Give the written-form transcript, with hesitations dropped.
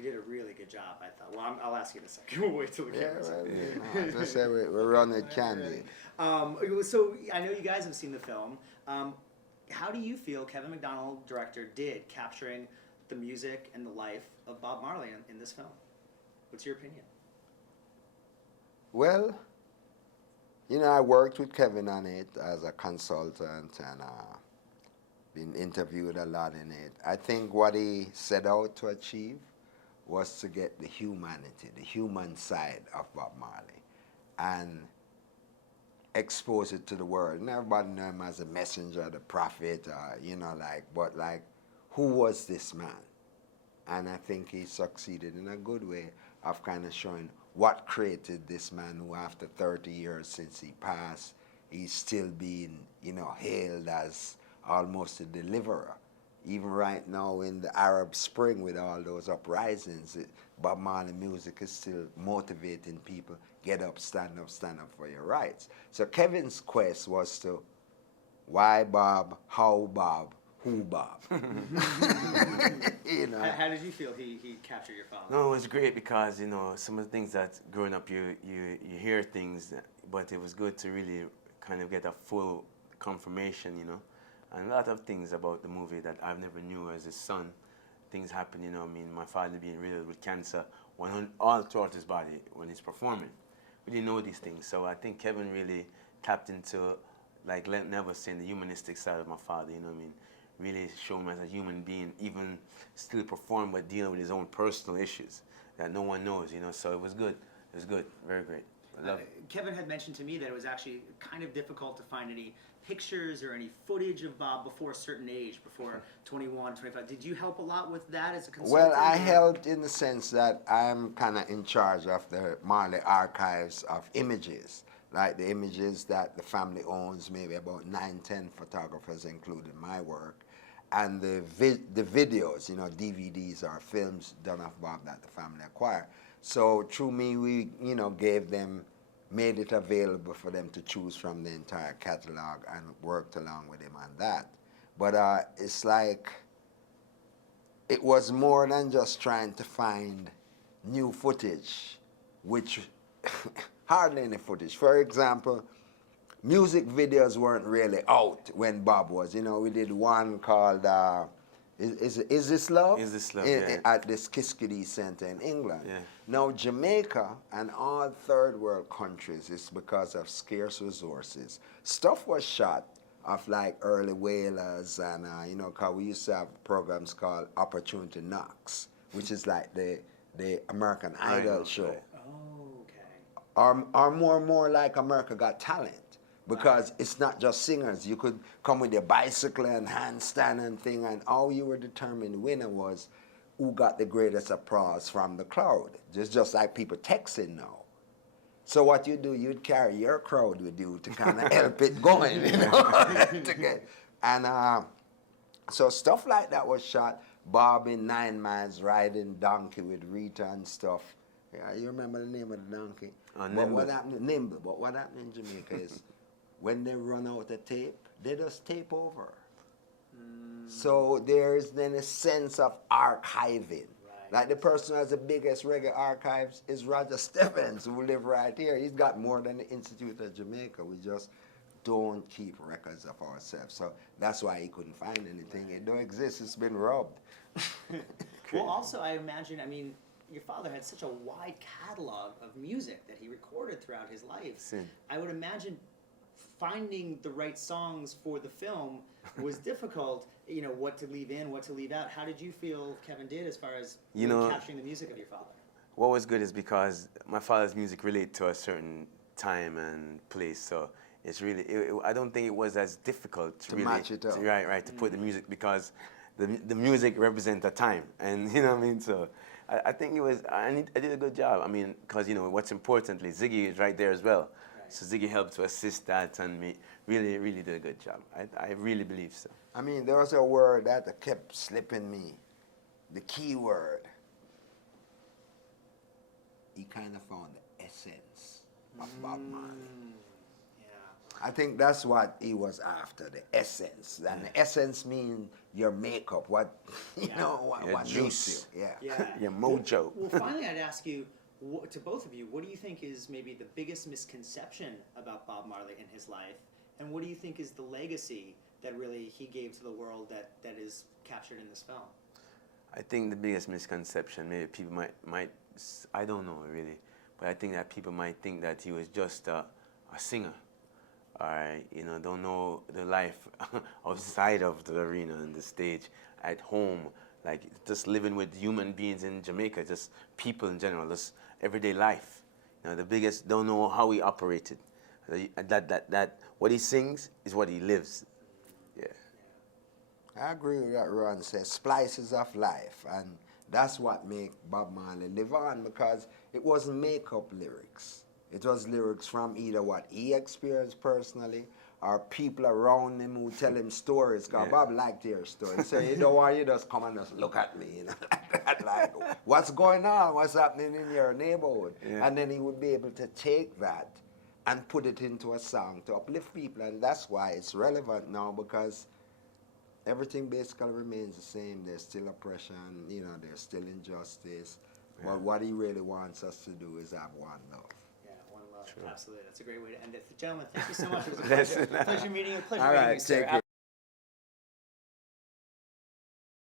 He did a really good job, I thought. Well, I'll ask you in a second. We'll wait till the camera's As I say, we're running candy. So I know you guys have seen the film. How do you feel Kevin MacDonald, director, did capturing the music and the life of Bob Marley in this film? What's your opinion? Well, I worked with Kevin on it as a consultant and been interviewed a lot in it. I think what he set out to achieve was to get the humanity, the human side of Bob Marley, and expose it to the world. And everybody knew him as a messenger, the prophet, but who was this man? And I think he succeeded in a good way of kind of showing what created this man who, after 30 years since he passed, he's still being, hailed as almost a deliverer. Even right now in the Arab Spring with all those uprisings, Bob Marley music is still motivating people. Get up, stand up for your rights. So Kevin's quest was to, why Bob, how Bob, who Bob? How did you feel he captured your father? No, it was great because, some of the things that growing up you hear things, but it was good to really kind of get a full confirmation, and a lot of things about the movie that I've never knew as a son. Things happen, my father being riddled with cancer all throughout his body when he's performing. We didn't know these things, so I think Kevin really tapped into, like Neville saying, the humanistic side of my father, really show him as a human being, even still perform but dealing with his own personal issues that no one knows, so it was good. It was good, very great. I love it. Kevin had mentioned to me that it was actually kind of difficult to find any pictures or any footage of Bob before a certain age, before 21, 25. Did you help a lot with that as a consultant? Well, I helped in the sense that I'm kind of in charge of the Marley archives of images, like the images that the family owns, maybe about 9, 10 photographers, including my work, and the videos, DVDs or films done of Bob that the family acquired. So through me, we, made it available for them to choose from the entire catalog and worked along with him on that. But it's like, it was more than just trying to find new footage, which hardly any footage. For example, music videos weren't really out when Bob was. We did one called Is This Love? Is This Love, At this Kiskadee Center in England. Yeah. Now, Jamaica and all third world countries is because of scarce resources. Stuff was shot of like early Wailers and, cause we used to have programs called Opportunity Knocks, which is like the American Idol show. Right. Oh, okay. Or more like America Got Talent. Because it's not just singers. You could come with your bicycle and handstand and thing, and all you were determined the winner was who got the greatest applause from the crowd. Just like people texting now. So what you do, you'd carry your crowd with you to kind of help it going, And so stuff like that was shot. Bob in 9 Miles riding donkey with Rita and stuff. Yeah, you remember the name of the donkey? Nimble. But what happened in Jamaica is, when they run out of tape, they just tape over. So there's then a sense of archiving. Right. Like the person who has the biggest reggae archives is Roger Stebbins, who live right here. He's got more than the Institute of Jamaica. We just don't keep records of ourselves. So that's why he couldn't find anything. It don't exist. It's been robbed. Well, also, I imagine, your father had such a wide catalog of music that he recorded throughout his life. I would imagine finding the right songs for the film was difficult, what to leave in, what to leave out. How did you feel Kevin did as far as capturing the music of your father? What was good is because my father's music related to a certain time and place, so it's really, I don't think it was as difficult to really match it up. To put the music, because the music represents a time, and so I think it was, I did a good job. Because what's importantly, Ziggy is right there as well. So Ziggy helped to assist that, and me really did a good job. I really believe so. There was a word that kept slipping me, the key word. He kind of found the essence of Bob Marley. Yeah. I think that's what he was after, the essence. And the essence means your makeup, what, Your what juice. makes you. Yeah. Your mojo. Well, finally, I'd ask you, to both of you, what do you think is maybe the biggest misconception about Bob Marley in his life, and what do you think is the legacy that really he gave to the world that is captured in this film? I think the biggest misconception, maybe people might, I don't know really, but I think that people might think that he was just a singer, or don't know the life outside of the arena and the stage, at home, like just living with human beings in Jamaica, just people in general, just everyday life. The biggest don't know how he operated. That what he sings is what he lives. Yeah. I agree with what Ron says, splices of life, and that's what make Bob Marley live on, because it wasn't make-up lyrics. It was lyrics from either what he experienced personally or people around him who tell him stories, because Bob liked to hear stories. So you don't want you just come and just look at me, like that, like, what's going on, what's happening in your neighborhood? Yeah. And then he would be able to take that and put it into a song to uplift people, and that's why it's relevant now, because everything basically remains the same. There's still oppression, there's still injustice. Yeah. But what he really wants us to do is have one love. Yeah, one love. True. Absolutely. That's a great way to end it. Gentlemen, thank you so much. It was a pleasure meeting you. Pleasure All meeting right, you, sir. take care.